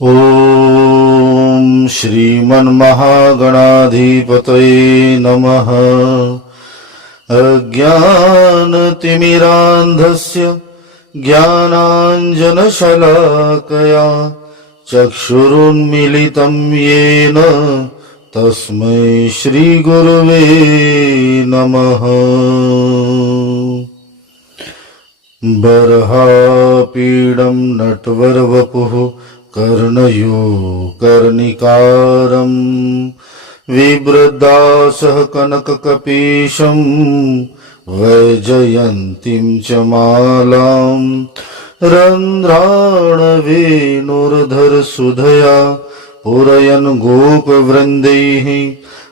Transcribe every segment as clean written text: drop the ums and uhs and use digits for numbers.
ॐ श्रीमन्महागणाधिपतये नमः। अज्ञानतिमिरान्धस्य ज्ञानाञ्जनशलाकया चक्षुरुन्मीलितं येन तस्मै श्रीगुरुवे नमः। बर्हापीडं नटवरवपुः कर्णयो कर्णिकारं विवृद्धासः कनककपीशं वैजयन्तीं च मालां रन्ध्राणवेणुर्धरसुधया पूरयन् गोपवृन्दैः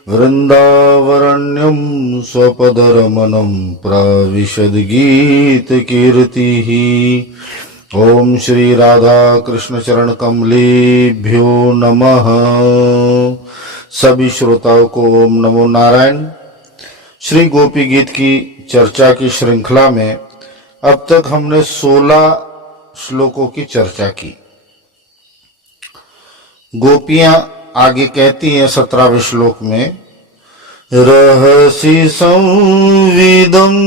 वृन्दावरण्यं स्वपदरमणं प्राविशद्गीतकीर्तिः। ओम श्री राधा कृष्ण चरण कमलेभ्यो नमः। सभी श्रोताओं को ओम नमो नारायण। श्री गोपी गीत की चर्चा की श्रृंखला में अब तक हमने 16 श्लोकों की चर्चा की। गोपियां आगे कहती हैं 17वें श्लोक में, रहसि संविदम्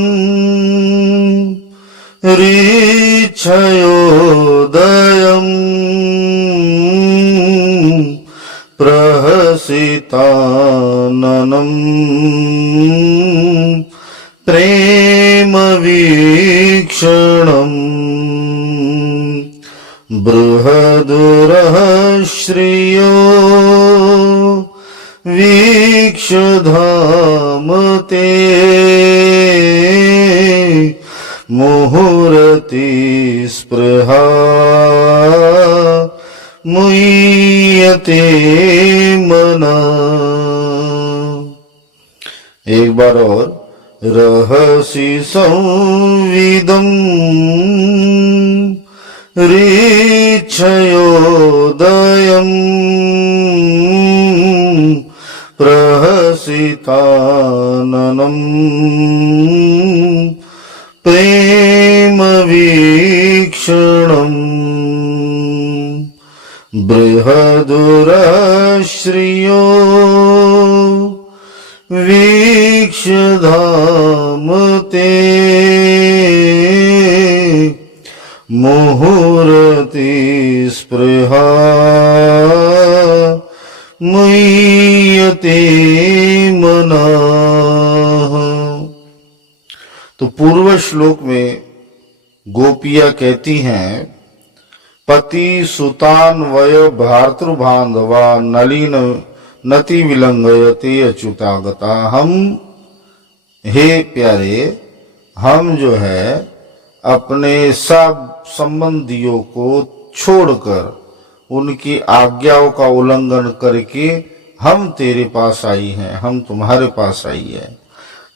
ऋच्छयोदयम् प्रहसिताननम् प्रेमवीक्षणम् बृहदुरः श्रियो वीक्षधाम ते मुहुरति स्पृहा मुह्यते मना। एक बार और, रहसि संविदम् ऋच्छयोदयम् प्रहसिताननम् प्रेमवीक्षणम् बृहदुरश्रियो वीक्षधाम ते मुहुरति स्पृहा मुह्यते मनः। तो पूर्व श्लोक में गोपियां कहती हैं, पति सुतान वय भातृबांधवा नलिन नति विलंघयते अच्युतागता। हम, हे प्यारे, हम जो है अपने सब संबंधियों को छोड़कर उनकी आज्ञाओं का उल्लंघन करके हम तेरे पास आई हैं, हम तुम्हारे पास आई है।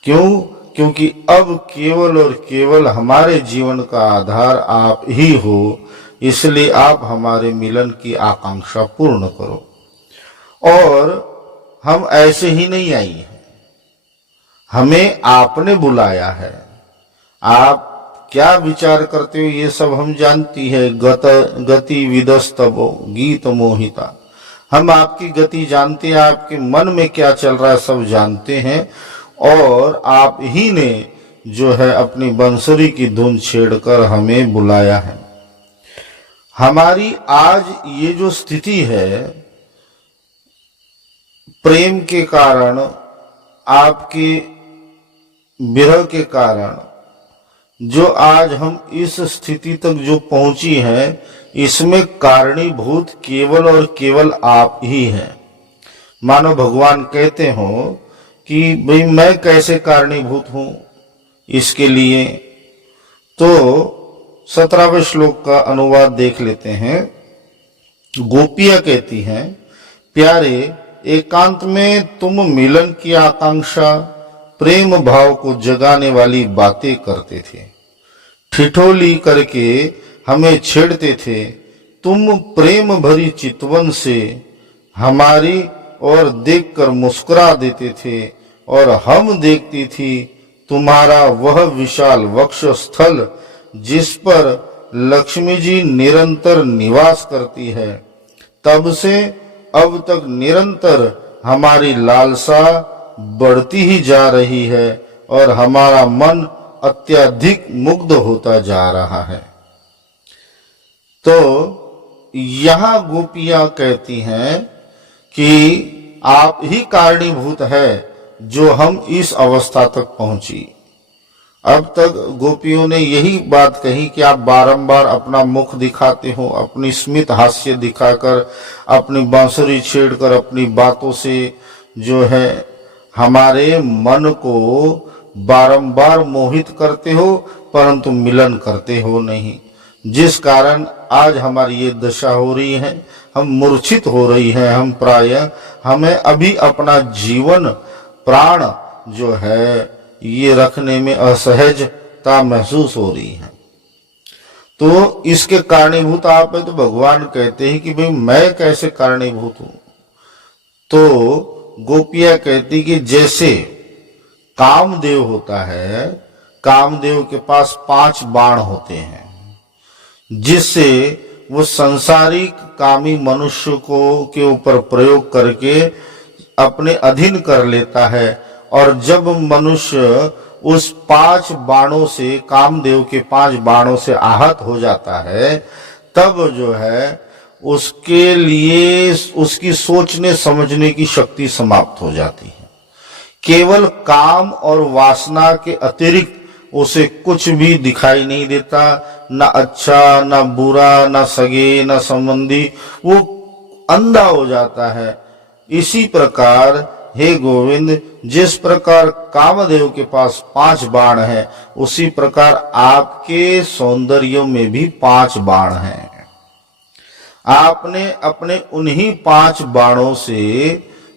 क्यों? क्योंकि अब केवल और केवल हमारे जीवन का आधार आप ही हो, इसलिए आप हमारे मिलन की आकांक्षा पूर्ण करो। और हम ऐसे ही नहीं आई हैं, हमें आपने बुलाया है। आप क्या विचार करते हो ये सब हम जानती है। गति विदस्तवो गीत मोहिता, हम आपकी गति जानते हैं, आपके मन में क्या चल रहा है सब जानते हैं। और आप ही ने जो है अपनी बंसुरी की धुन छेड़कर हमें बुलाया है। हमारी आज ये जो स्थिति है, प्रेम के कारण, आपके विरह के कारण जो आज हम इस स्थिति तक जो पहुंची है, इसमें कारणीभूत केवल और केवल आप ही हैं। मानो भगवान कहते हो कि भाई मैं कैसे कारणीभूत हूं इसके लिए। तो 17वें श्लोक का अनुवाद देख लेते हैं। गोपियां कहती हैं, प्यारे, एकांत में तुम मिलन की आकांक्षा, प्रेम भाव को जगाने वाली बातें करते थे, ठिठोली करके हमें छेड़ते थे। तुम प्रेम भरी चितवन से हमारी ओर देखकर मुस्कुरा देते थे और हम देखती थी तुम्हारा वह विशाल वक्ष स्थल जिस पर लक्ष्मी जी निरंतर निवास करती है तब से अब तक निरंतर हमारी लालसा बढ़ती ही जा रही है और हमारा मन अत्यधिक मुग्ध होता जा रहा है। तो यहां गोपियां कहती हैं कि आप ही कारणीभूत है जो हम इस अवस्था तक पहुंची। अब तक गोपियों ने यही बात कही कि आप बारंबार अपना मुख दिखाते हो, अपनी स्मित हास्य दिखाकर, अपनी बांसुरी छेड़कर, अपनी बातों से जो है हमारे मन को बारंबार मोहित करते हो, परंतु मिलन करते हो नहीं, जिस कारण आज हमारी ये दशा हो रही है, हम मूर्छित हो रही है। हम प्रायः हमें अभी अपना जीवन प्राण जो है ये रखने में असहजता महसूस हो रही है। तो इसके कारणीभूत आप है। तो भगवान कहते हैं कि भाई मैं कैसे कारणीभूत हूं। तो गोपियां कहती कि जैसे कामदेव होता है, कामदेव के पास 5 बाण होते हैं, जिससे वो संसारिक कामी मनुष्य को के ऊपर प्रयोग करके अपने अधीन कर लेता है। और जब मनुष्य उस 5 बाणों से, कामदेव के 5 बाणों से आहत हो जाता है, तब जो है उसके लिए उसकी सोचने समझने की शक्ति समाप्त हो जाती है। केवल काम और वासना के अतिरिक्त उसे कुछ भी दिखाई नहीं देता, ना अच्छा ना बुरा, ना सगे ना संबंधी, वो अंधा हो जाता है। इसी प्रकार हे गोविंद, जिस प्रकार कामदेव के पास 5 बाण है, उसी प्रकार आपके सौंदर्य में भी 5 बाण हैं। आपने अपने उन्हीं 5 बाणों से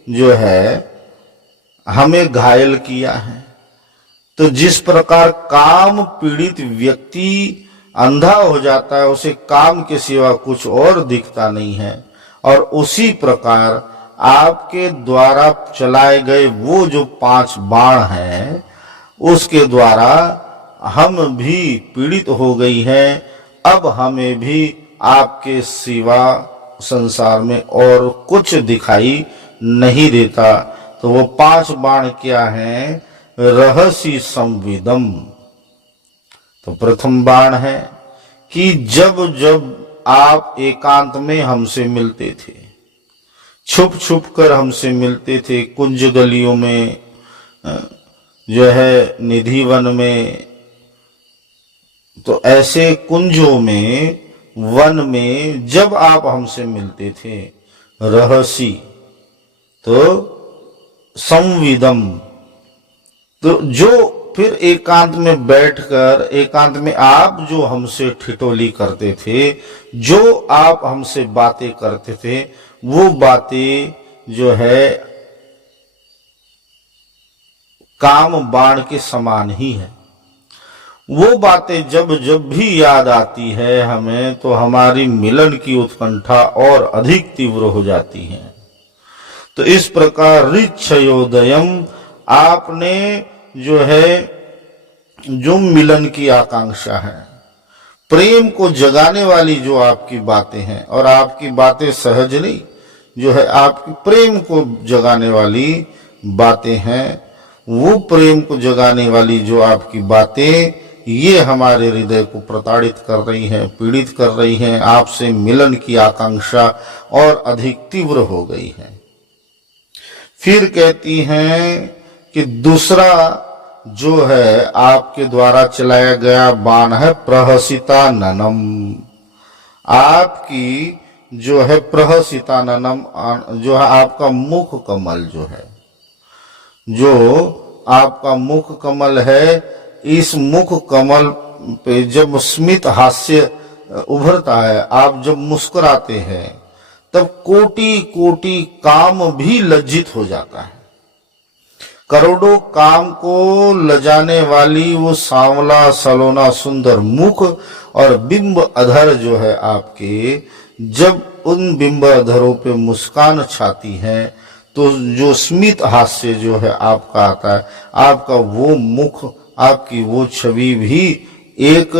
जो है हमें घायल किया है। तो जिस प्रकार काम पीड़ित व्यक्ति अंधा हो जाता है, उसे काम के सिवा कुछ और दिखता नहीं है, और उसी प्रकार आपके द्वारा चलाए गए वो जो 5 बाण हैं, उसके द्वारा हम भी पीड़ित हो गई हैं। अब हमें भी आपके सिवा संसार में और कुछ दिखाई नहीं देता। तो वो 5 बाण क्या हैं? रहसी संविदम। तो प्रथम बाण है कि जब जब आप एकांत में हमसे मिलते थे, छुप छुप कर हमसे मिलते थे, कुंज गलियों में, जो है निधि वन में, तो ऐसे कुंजों में, वन में जब आप हमसे मिलते थे, रहसी, तो संविदम, तो जो फिर एकांत में बैठकर, एकांत में आप जो हमसे ठिठोली करते थे, जो आप हमसे बातें करते थे, वो बातें जो है काम बाण के समान ही है। वो बातें जब जब भी याद आती है हमें, तो हमारी मिलन की उत्कंठा और अधिक तीव्र हो जाती है। तो इस प्रकार ऋक्षयोदयम, आपने जो है जो मिलन की आकांक्षा है, प्रेम को जगाने वाली जो आपकी बातें हैं, और आपकी बातें सहज नहीं, जो है आपकी प्रेम को जगाने वाली बातें हैं, वो प्रेम को जगाने वाली जो आपकी बातें, ये हमारे हृदय को प्रताड़ित कर रही हैं, पीड़ित कर रही हैं। आपसे मिलन की आकांक्षा और अधिक तीव्र हो गई है। फिर कहती हैं कि दूसरा जो है आपके द्वारा चलाया गया बाण है प्रहसिता ननम। आपकी जो है प्रहसिता ननम, जो है आपका मुख कमल, जो है, जो आपका मुख कमल है, इस मुख कमल पे जब स्मित हास्य उभरता है, आप जब मुस्कुराते हैं, तब कोटि कोटि काम भी लज्जित हो जाता है। करोड़ों काम को लजाने वाली वो सांवला सलोना सुंदर मुख और बिंब अधर जो है आपके, जब उन बिंब अधरों पे मुस्कान छाती है, तो जो स्मित हास्य जो है आपका आता है, आपका वो मुख, आपकी वो छवि भी एक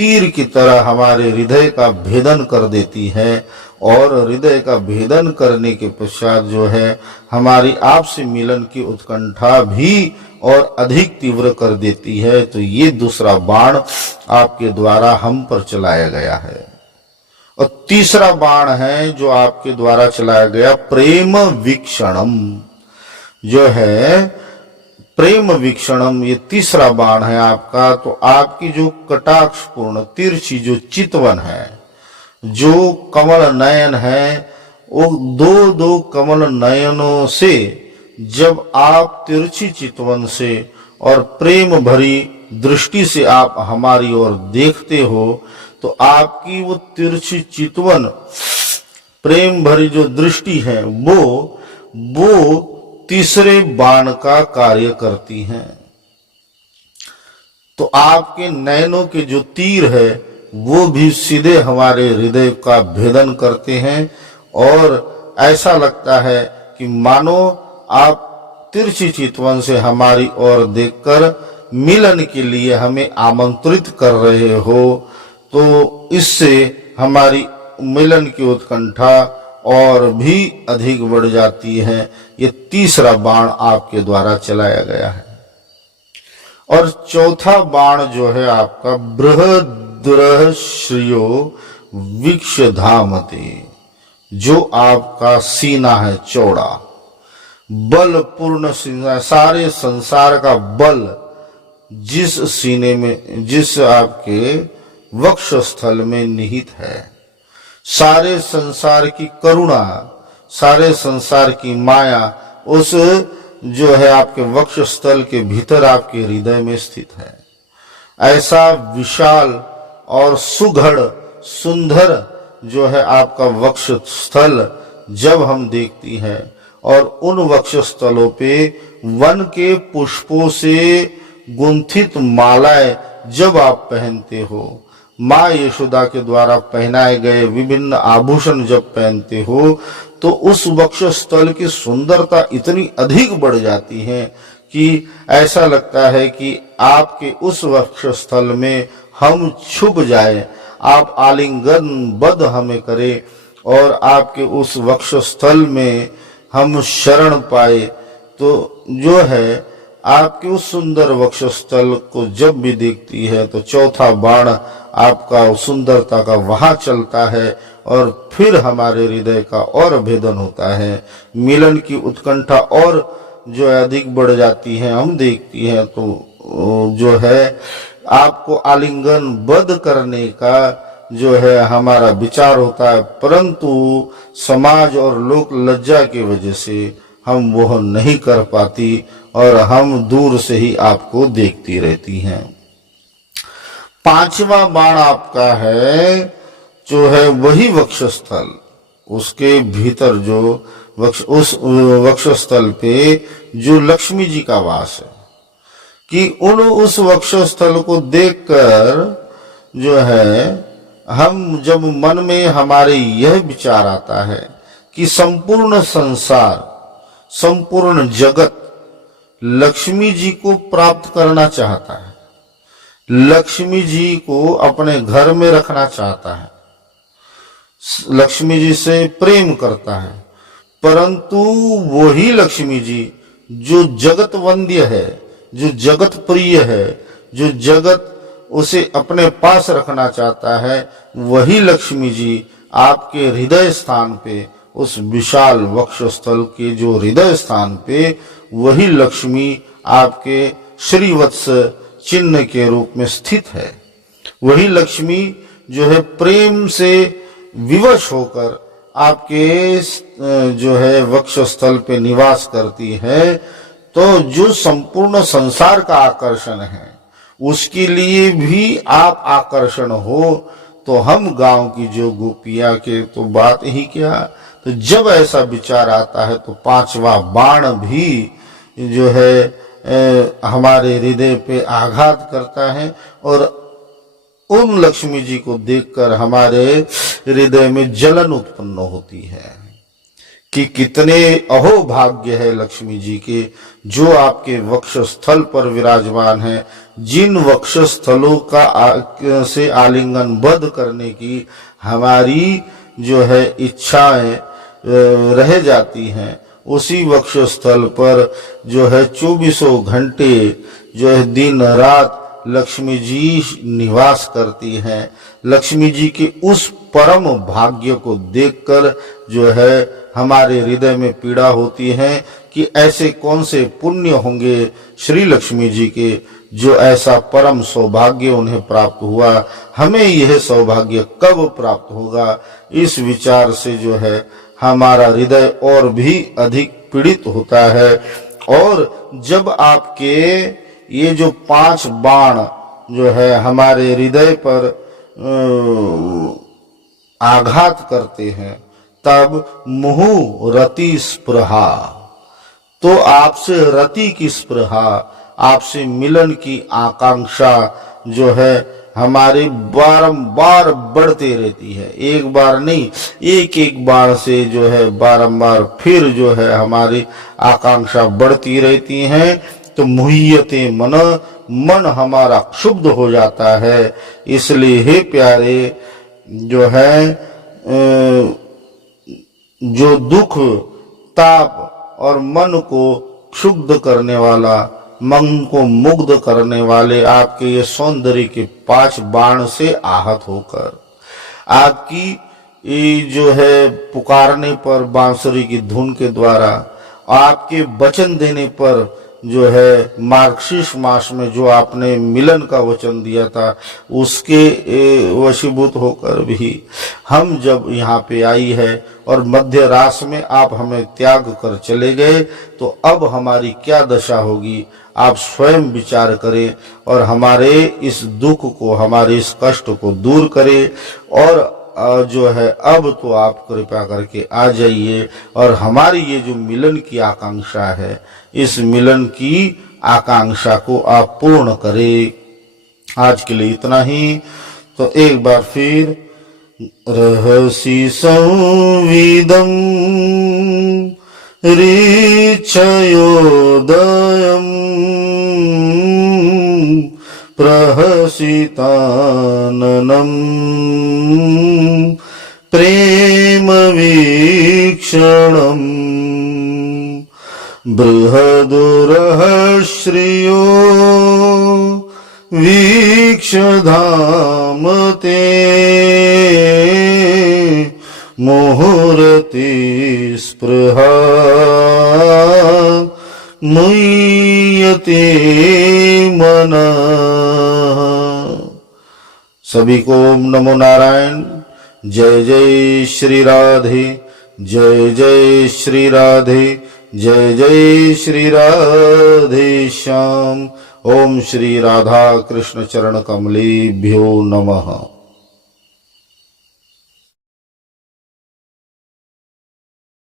तीर की तरह हमारे हृदय का भेदन कर देती है, और हृदय का भेदन करने के पश्चात जो है हमारी आपसे मिलन की उत्कंठा भी और अधिक तीव्र कर देती है। तो ये दूसरा बाण आपके द्वारा हम पर चलाया गया है। और तीसरा बाण है जो आपके द्वारा चलाया गया, प्रेम वीक्षणम, जो है प्रेम वीक्षणम, ये तीसरा बाण है आपका। तो आपकी जो कटाक्षपूर्ण तिरछी जो चितवन है, जो कमल नयन है, वो दो दो कमल नयनों से जब आप तिरछी चितवन से और प्रेम भरी दृष्टि से आप हमारी ओर देखते हो, तो आपकी वो तिरछी चितवन प्रेम भरी जो दृष्टि है वो तीसरे बाण का कार्य करती है। तो आपके नयनों के जो तीर है वो भी सीधे हमारे हृदय का भेदन करते हैं, और ऐसा लगता है कि मानो आप तिरछी चितवन से हमारी ओर देखकर मिलन के लिए हमें आमंत्रित कर रहे हो। तो इससे हमारी मिलन की उत्कंठा और भी अधिक बढ़ जाती है। ये तीसरा बाण आपके द्वारा चलाया गया है। और चौथा बाण जो है आपका, बृहद्रः श्रियो वीक्षधामते, जो आपका सीना है चौड़ा, बलपूर्ण सीना, सारे संसार का बल जिस सीने में, जिस आपके वक्षस्थल में निहित है, सारे संसार की करुणा, सारे संसार की माया उस जो है आपके वक्षस्थल के भीतर आपके हृदय में स्थित है। ऐसा विशाल और सुघड़ सुंदर जो है आपका वक्षस्थल जब हम देखती है, और उन वक्षस्थलों पे वन के पुष्पों से गुंथित मालाएं जब आप पहनते हो, माँ यशोदा के द्वारा पहनाए गए विभिन्न आभूषण जब पहनते हो, तो उस वक्षस्थल की सुंदरता इतनी अधिक बढ़ जाती है कि ऐसा लगता है कि आपके उस वक्षस्थल में हम छुप जाए, आप आलिंगन बद्ध हमें करें और आपके उस वक्षस्थल में हम शरण पाए। तो जो है आपके उस सुंदर वक्षस्थल को जब भी देखती है तो चौथा बाण आपका सुंदरता का वहां चलता है, और फिर हमारे हृदय का और भेदन होता है, मिलन की उत्कंठा और जो है अधिक बढ़ जाती है। हम देखती हैं तो जो है आपको आलिंगन बद्ध करने का जो है हमारा विचार होता है, परंतु समाज और लोक लज्जा की वजह से हम वह नहीं कर पाती और हम दूर से ही आपको देखती रहती हैं। पांचवा बाण आपका है जो है वही वक्षस्थल, उसके भीतर जो उस वक्षस्थल पे जो लक्ष्मी जी का वास है, कि उस वक्षस्थल को देखकर जो है हम जब मन में हमारे यह विचार आता है कि संपूर्ण संसार, संपूर्ण जगत लक्ष्मी जी को प्राप्त करना चाहता है, लक्ष्मी जी को अपने घर में रखना चाहता है, लक्ष्मी जी से प्रेम करता है, परंतु वही लक्ष्मी जी जो जगत वंद्य है, जो जगत प्रिय है, जो जगत उसे अपने पास रखना चाहता है, वही लक्ष्मी जी आपके हृदय स्थान पे, उस विशाल वक्षस्थल के जो हृदय स्थान पे, वही लक्ष्मी आपके श्रीवत्स चिन्ह के रूप में स्थित है। वही लक्ष्मी जो है प्रेम से विवश होकर आपके जो है वक्षस्थल पे निवास करती है। तो जो संपूर्ण संसार का आकर्षण है उसके लिए भी आप आकर्षण हो, तो हम गांव की जो गोपिया के तो बात ही क्या। तो जब ऐसा विचार आता है तो पांचवा बाण भी जो है हमारे हृदय पे आघात करता है, और उन लक्ष्मी जी को देखकर हमारे हृदय में जलन उत्पन्न होती है कि कितने अहोभाग्य है लक्ष्मी जी के, जो आपके वक्षस्थल पर विराजमान है, जिन वक्षस्थलों का से आलिंगनबद्ध करने की हमारी जो है इच्छाएं रह जाती हैं, उसी वक्षस्थल पर जो है 24 घंटे जो है दिन रात लक्ष्मी जी निवास करती हैं। लक्ष्मी जी के उस परम भाग्य को देखकर जो है हमारे हृदय में पीड़ा होती है कि ऐसे कौन से पुण्य होंगे श्री लक्ष्मी जी के जो ऐसा परम सौभाग्य उन्हें प्राप्त हुआ, हमें यह सौभाग्य कब प्राप्त होगा। इस विचार से जो है हमारा हृदय और भी अधिक पीड़ित होता है। और जब आपके ये जो 5 बाण जो है हमारे हृदय पर आघात करते हैं, तब मुहु रति स्पृहा, तो आपसे रति की स्पृहा, आपसे मिलन की आकांक्षा जो है हमारी बारंबार बढ़ती रहती है। एक बार नहीं, एक बार से जो है बारंबार फिर जो है हमारी आकांक्षा बढ़ती रहती है। तो मुह्यते मन हमारा क्षुब्ध हो जाता है। इसलिए हे प्यारे जो है जो दुख ताप और मन को क्षुब्ध करने वाला, मन को मुग्ध करने वाले आपके ये सौंदर्य के 5 बाण से आहत होकर, आपकी ये जो है पुकारने पर बांसुरी की धुन के द्वारा, आपके वचन देने पर जो है मार्गशीर्ष मास में जो आपने मिलन का वचन दिया था, उसके वशीभूत होकर भी हम जब यहाँ पे आई है और मध्य रास में आप हमें त्याग कर चले गए, तो अब हमारी क्या दशा होगी, आप स्वयं विचार करें और हमारे इस दुख को, हमारे इस कष्ट को दूर करें। और जो है अब तो आप कृपा करके आ जाइए और हमारी ये जो मिलन की आकांक्षा है, इस मिलन की आकांक्षा को आप पूर्ण करें। आज के लिए इतना ही। तो एक बार फिर रहसि संविदं ऋक्षयोदयं प्रहसिताननं प्रेम वीक्षणम् बृहदुरहश्रियो वीक्षधाम ते मुहुरति स्पृहा मुह्यते मनः। सभी को ओम नमो नारायण। जय जय श्री राधे, जय जय श्री राधे, जय जय श्री राधे श्याम। ओम श्री राधा कृष्ण चरण कमलेभ्यो नमः।